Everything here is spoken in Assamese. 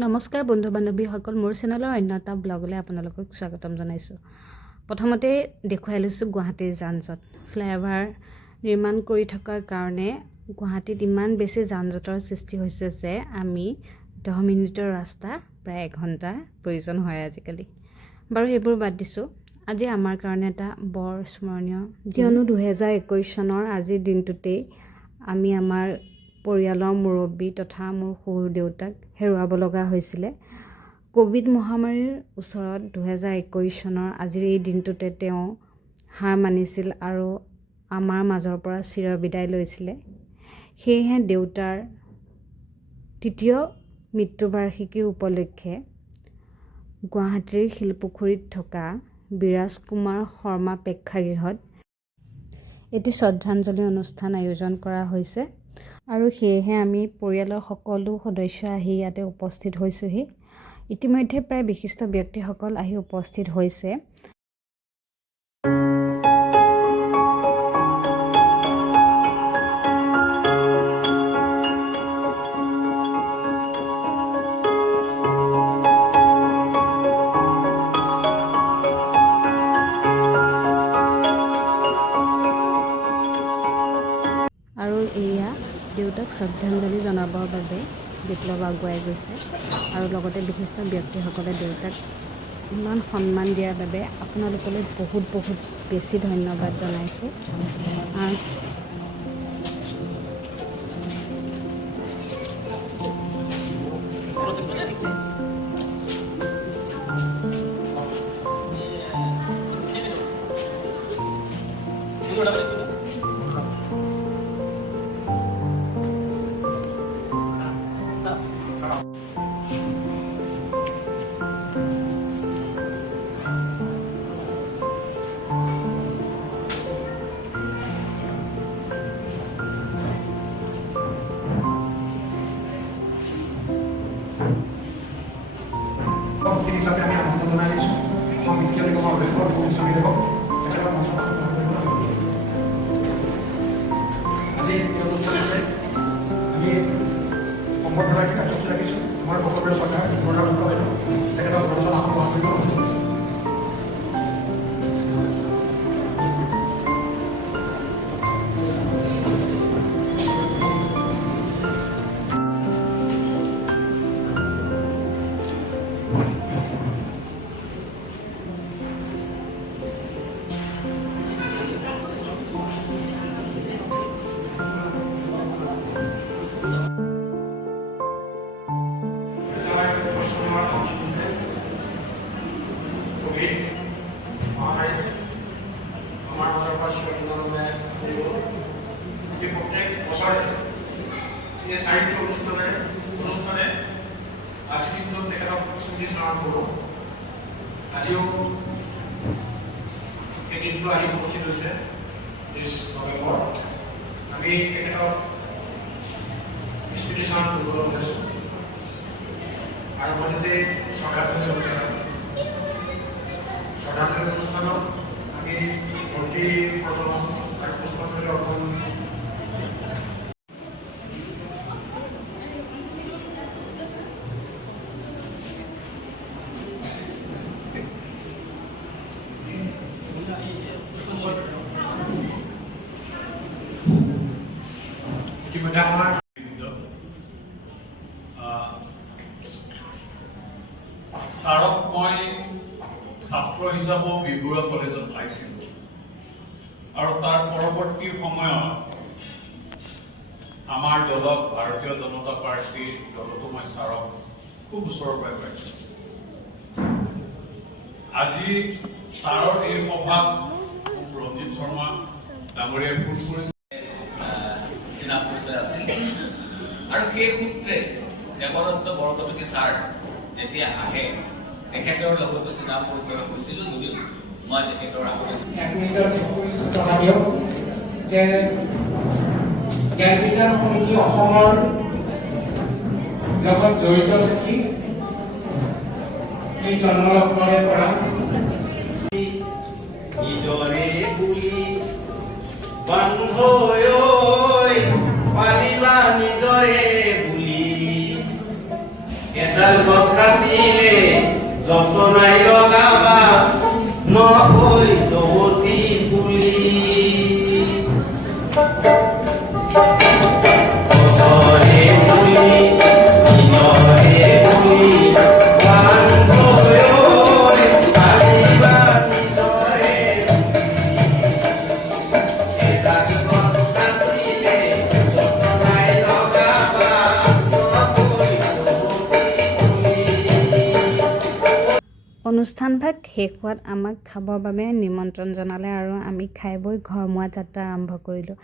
নমস্কাৰ বন্ধু বান্ধৱীসকল, মোৰ চেনেলৰ অন্য এটা ব্লগলৈ আপোনালোকক স্বাগতম জনাইছোঁ। প্ৰথমতে দেখুৱাই লৈছোঁ গুৱাহাটীৰ যান-জঁট। ফ্লাইঅভাৰ নিৰ্মাণ কৰি থকাৰ কাৰণে গুৱাহাটীত ইমান বেছি যান-জঁটৰ সৃষ্টি হৈছে যে আমি 10 মিনিটৰ ৰাস্তা প্ৰায় 1 ঘণ্টাৰ প্ৰয়োজন হয় আজিকালি। বাৰু সেইবোৰ বাদ দিছোঁ। আজি আমাৰ কাৰণে এটা বৰ স্মৰণীয়, কিয়নো 2021 চনৰ আজিৰ দিনটোতেই আমি আমাৰ পৰিয়ালৰ মুৰব্বী তথা মোৰ সৰু দেউতাক হেৰুৱাব লগা হৈছিলে। কোভিড মহামাৰীৰ ওচৰত 2021 চনৰ আজিৰ এই দিনটোতে তেওঁ হাৰ মানিছিল আৰু আমাৰ মাজৰ পৰা চিৰবিদায় লৈছিলে। সেয়েহে দেউতাৰ তৃতীয় মৃত্যুবাৰ্ষিকী উপলক্ষে গুৱাহাটীৰ শিলপুখুৰীত থকা বিৰাজ কুমাৰ শৰ্মা প্ৰেক্ষাগৃহত এটি শ্ৰদ্ধাঞ্জলি অনুষ্ঠান আয়োজন কৰা হৈছে আৰু সেয়েহে আমি পৰিয়ালৰ সকলো সদস্য আহি ইয়াতে উপস্থিত হৈছোঁহি। ইতিমধ্যে প্ৰায় বিশিষ্ট ব্যক্তিসকল আহি উপস্থিত হৈছে। আৰু এয়া দেউতাক শ্ৰদ্ধাঞ্জলি জনাবৰ বাবে বিপ্লৱ আগুৱাই গৈছে আৰু লগতে বিশিষ্ট ব্যক্তিসকলে দেউতাক ইমান সন্মান দিয়াৰ বাবে আপোনালোকলৈ বহুত বেছি ধন্যবাদ জনাইছোঁ। হিচাপে আমি আনন্দ জনাই দিছোঁ। আমাৰ বিজ্ঞানী সভাৰ অধ্যক্ষ মৌচুমী দেৱক তেখেতৰ মঞ্চখন আজি এই অনুষ্ঠানতে আমি সম্বৰ্ধনা কাৰ্যসূচী ৰাখিছোঁ। আমাৰ সকলোৰে শ্ৰদ্ধা গণনাথ বাইদেউ তেখেতক মঞ্চত আসন গ্ৰহণ কৰিব অনুৰোধ কৰিছোঁ। আমাৰ মাজৰ পৰা চিৰদিনলৈ প্ৰত্যেক বছৰে এই চাৰিটি অনুষ্ঠানে আজি দিনটোত তেখেতক স্মৃতি স্মৰণ কৰোঁ। আজিও এই দিনটো আহি উপস্থিত হৈছে 30 নৱেম্বৰ। আমি তেখেতক স্মৃতি স্মৰণ কৰিবলৈ ওলাইছোঁ আৰু লগতে শ্ৰদ্ধাঞ্জলি অনুষ্ঠানত আমি ভৰ্তি প্ৰজনন আৰু পুষ্পাঞ্জলি অৰ্পণ ইতিমধ্যে আমাৰ ছাৰক মই ছাত্ৰ হিচাপেও বিবৰুৱা কলেজত পাইছিলোঁ আৰু তাৰ পৰৱৰ্তী সময়ত আমাৰ দলক ভাৰতীয় জনতা পাৰ্টীৰ দলতো মই ছাৰক খুব ওচৰৰ পৰাই পাইছিলোঁ। আজি ছাৰৰ এই সভাত মোক ৰঞ্জিত শৰ্মা ডাঙৰীয়াই ফোন কৰিছে, চিনা পৰিচয় আছিল আৰু সেই সূত্ৰে দেৱদত্ত বৰকটকী ছাৰ যেতিয়া আহে তেখেতৰ লগতো চিনা পৰিচয় হৈছিলোঁ, যদিও মই তেখেতৰ আগতে জনাই দিয়ক যে জ্ঞান বিজ্ঞান সমিতি অসমৰ লগত জড়িত থাকি এই জন্ম লগ্নৰে পৰা নিজৰে বুলি বান্ধৈ পালিবা নিজৰে বুলি এটা এডাল গছ কাটিলে যতনাই লগাবা নহৈ দৱতী পুলি গছৰে পুলি নিজৰে পুলি বান্ধৈ পাৰিবা নিজৰে এডাল গছ কাটিলে যতনাই লগাবা নহৈ দৱতী পুলি অনুষ্ঠানভাগ শেষ হোৱাত আমাক খাবৰ বাবে নিমন্ত্ৰণ জনালে আৰু আমি খাই বৈ ঘৰমুৱা যাত্ৰা আৰম্ভ কৰিলোঁ।